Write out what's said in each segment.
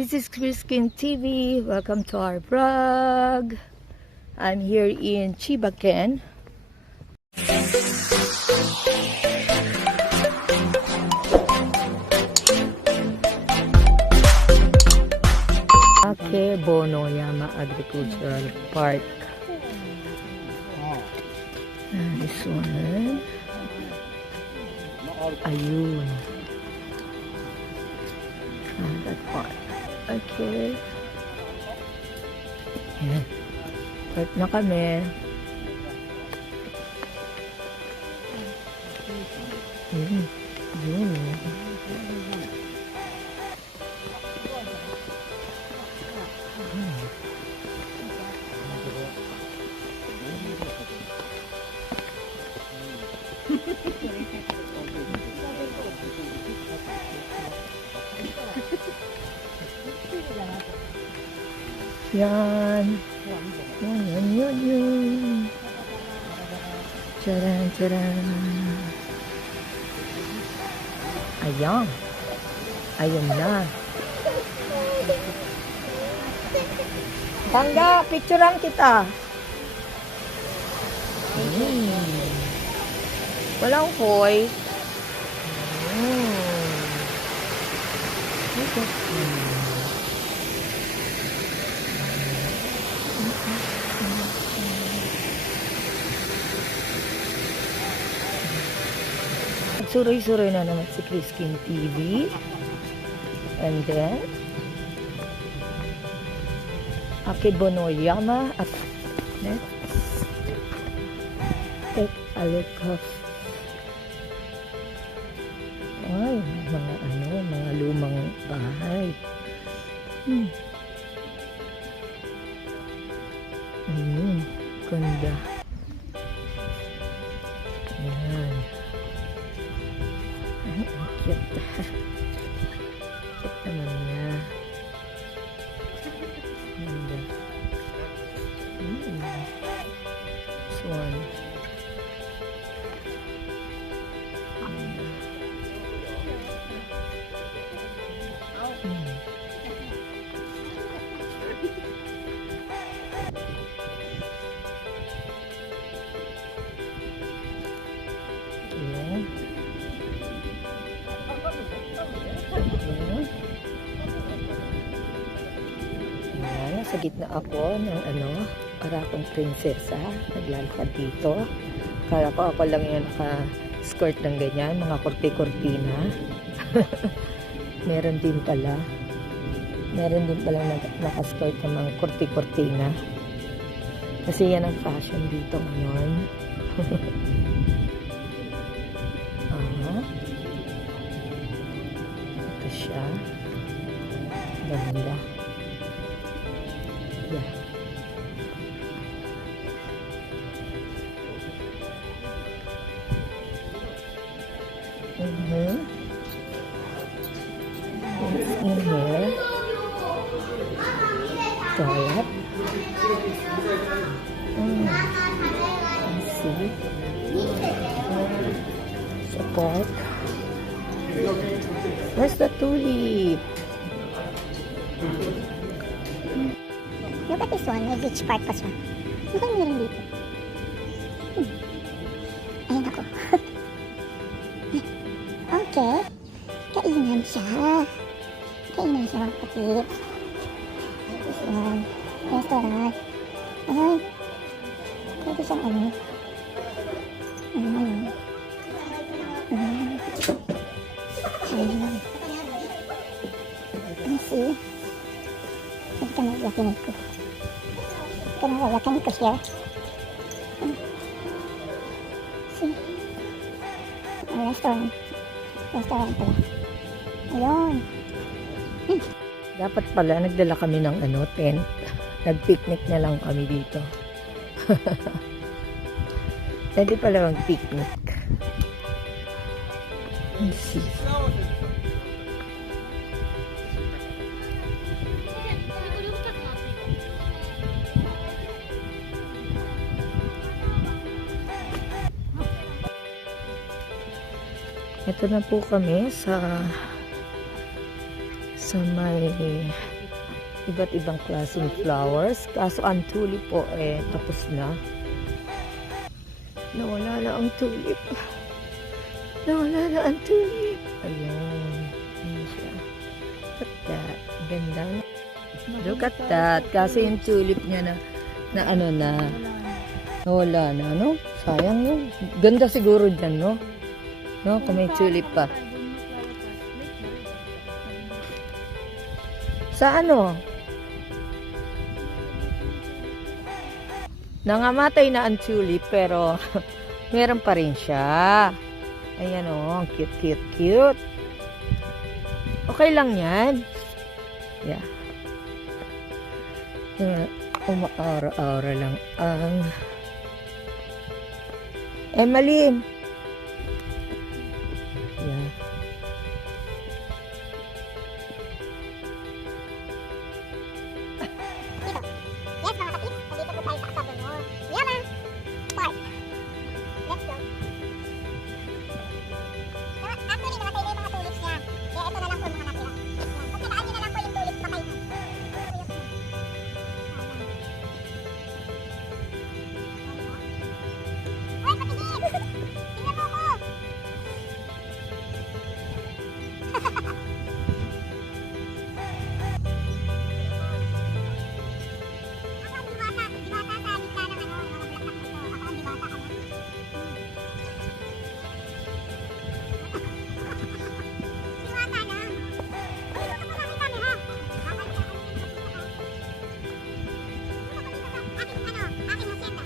This is Chriskin TV. Welcome to our vlog. I'm here in Chibaken. Akebonoyama Agricultural Park. This one. Ayun. That part. Okay. Ayan. Park na kami. Yun. Yun. Yan. Yan. Charan, charan. Ayan. Ayan na. Tangga, picturean kita. Walang hoy. Suroy-suroy na naman si Chriskin TV. And then Akebonoyama at next take a look of mga lumang bahay. Ayun, ganda. Ayan. Ay, ang cute. Cute naman niya. Ganda. This one. Sa gitna ako ng para akong prinsesa, naglalakad dito. Kala ko ako lang yung naka-skirt ng ganyan, mga korte-kortina. Meron din pala naka-skirt ng mga korte-kortina. Kasi yan ang fashion dito ngayon. Ito siya. Ganda. Yeah. In here. Toilet. Let's see. Support. Where's the tulip? Look at this one, may beach park pa siya. Mukhang meron dito. Ayun ako. Okay. Kainan siya. Kainan siya mga kapit. This one. Restaurant. Ayun. Pwede siyang Ayun. Let's see. Pwede ka mag-yakinig ko. Yakinig ko here. See? Restaurant. Restaurant pala. Ayun. Dapat pala nagdala kami ng tent. Nag-picnic na lang kami dito. Pwede pala mag-picnic. Let's see. Ito na po kami sa may Iba't ibang klaseng flowers. Kaso ang tulip po tapos na. Nawala na ang tulip. Nawala na ang tulip. Ayun. Ayun siya. Look at that. Ganda. Look at that. Kasi yung tulip niya na ano na. Nawala na, no? Sayang yun. Ganda siguro dyan, no? No? Kung may tulip pa. Sa ano? Nangamatay na ang tulip pero meron pa rin siya. Ayan o, cute, cute, cute. Okay lang yan. Yeah. Umaara-ara lang ang Emily. Yeah. Yes, mga kapit. Nandito po tayo sa Asabono. Yama! Park. Let's go. Actually, namatay na yung mga tulips niya. Kaya ito na lang po yung mga natira. Yan. Pag nataan nyo na lang po yung tulips, patay na. Uy, patigil! Tingnan mo ko! Ako ang diwata. Diwata sa gitna ng mga bulaklak nito. Ako ang diwata, ano? Diwata lang. Uy, dito ko sa aking camera. Aking hacienda. Yan ang hacienda ko.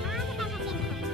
Makakita ang hacienda ko.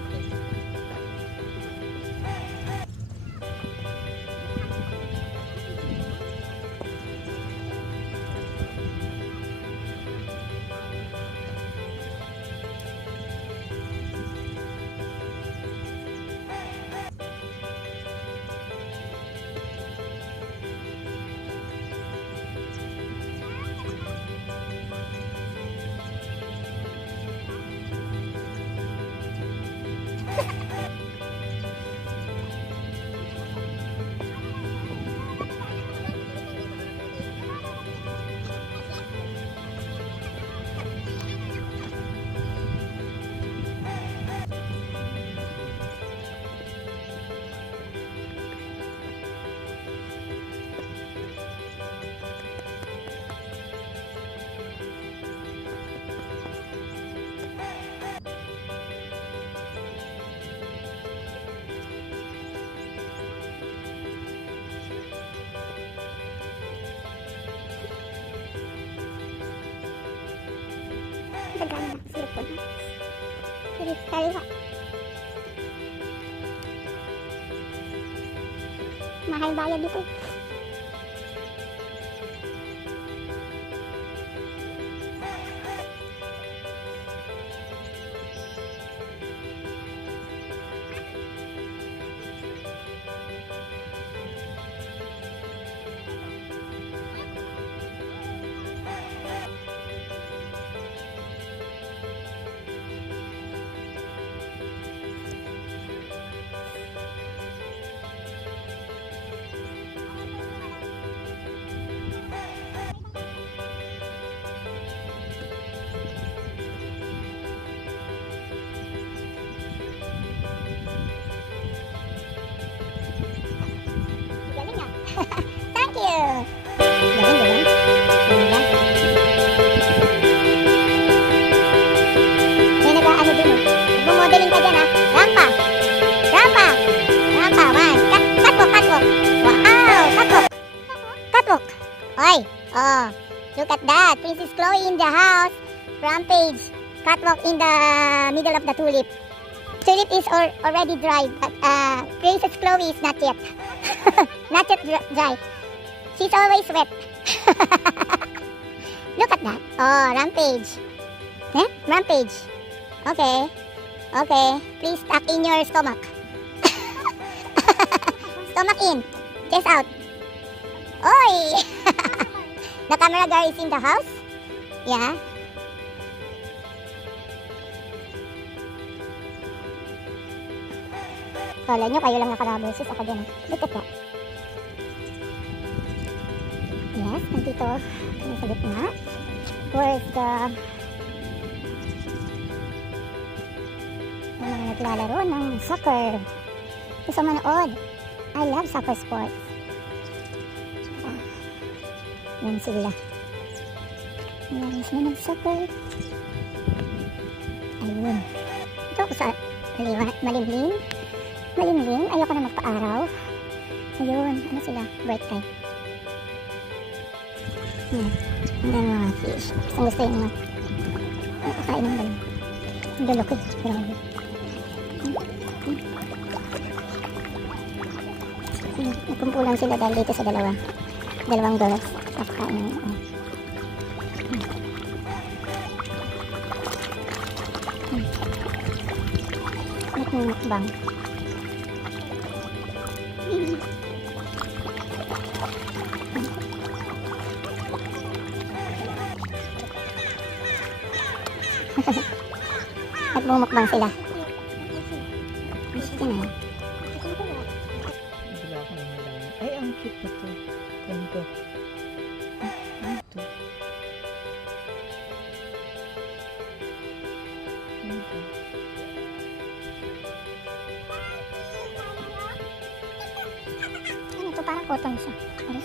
Gagana na silip ko na. Silip kaliwa. Mahal bayad dito. Galing ah. Thank you. Galing, galing. Ganda. May nag-ano dun eh. Nag-modeling ka dyan ah. Rampa. Rampa. Rampa. Man. Catwalk, catwalk. Wow. Catwalk. Catwalk. Oy. Oh. Look at that. Princess Chloe in the house. Rampage. Catwalk in the middle of the tulip. Tulip is already dry, but Princess Chloe is not yet. Not yet dry. She's always wet. Look at that. Oh, rampage. Eh? Rampage. Okay. Okay. Please tuck in your stomach. Stomach in. Chest out. Oi! The camera girl is in the house. Yeah. Kala nyo kayo lang nakaraboses. Ako din. Look at that. Nandito kami sa gitna. Where's the yung mga naglalaro ng soccer. Gusto manood. I love soccer sports. Yan sila. Yan sila nag-soccer. Ayun. Ito ako sa malimlim. Malimlim. Ayoko na magpa-araw. Ayun. Ano sila? Bright eye. Yan. Yan mga fish. Gusto yung makakain ng dalawa. Ang dalaki. Grabe. Nagkumpulan sila dahil dito sa dalawang girls. Nakakain ng mukbang. Nagmumukbang sila. Sige na. Wala ko naman lang. Ay, ang cute na to. Ganito. Ano to? Ano to? Ano to? Parang cotton siya. Ano?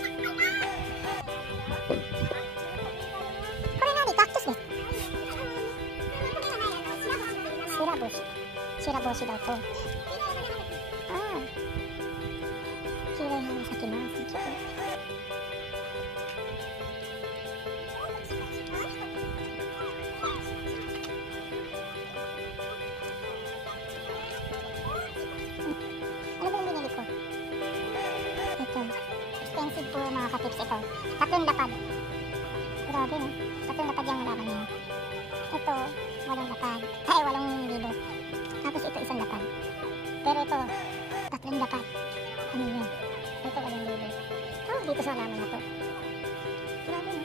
Kaya nga, cactus eh. Shiraboshi. Shiraboshi daw to. Ah. Kirei hanasakimasu. Ano ba yung binili ko? Ito. Expensive po mga katips ito. 3 lapad. Grabe no? 3 lapad yung laban niya. Ito, 8 lapad. Ay, 8,000. Tapos ito 1 lapad. Pero ito, 3 lapad. Ano yun? Ito 8,000. Oh, dito sa laman na to. Grabe no?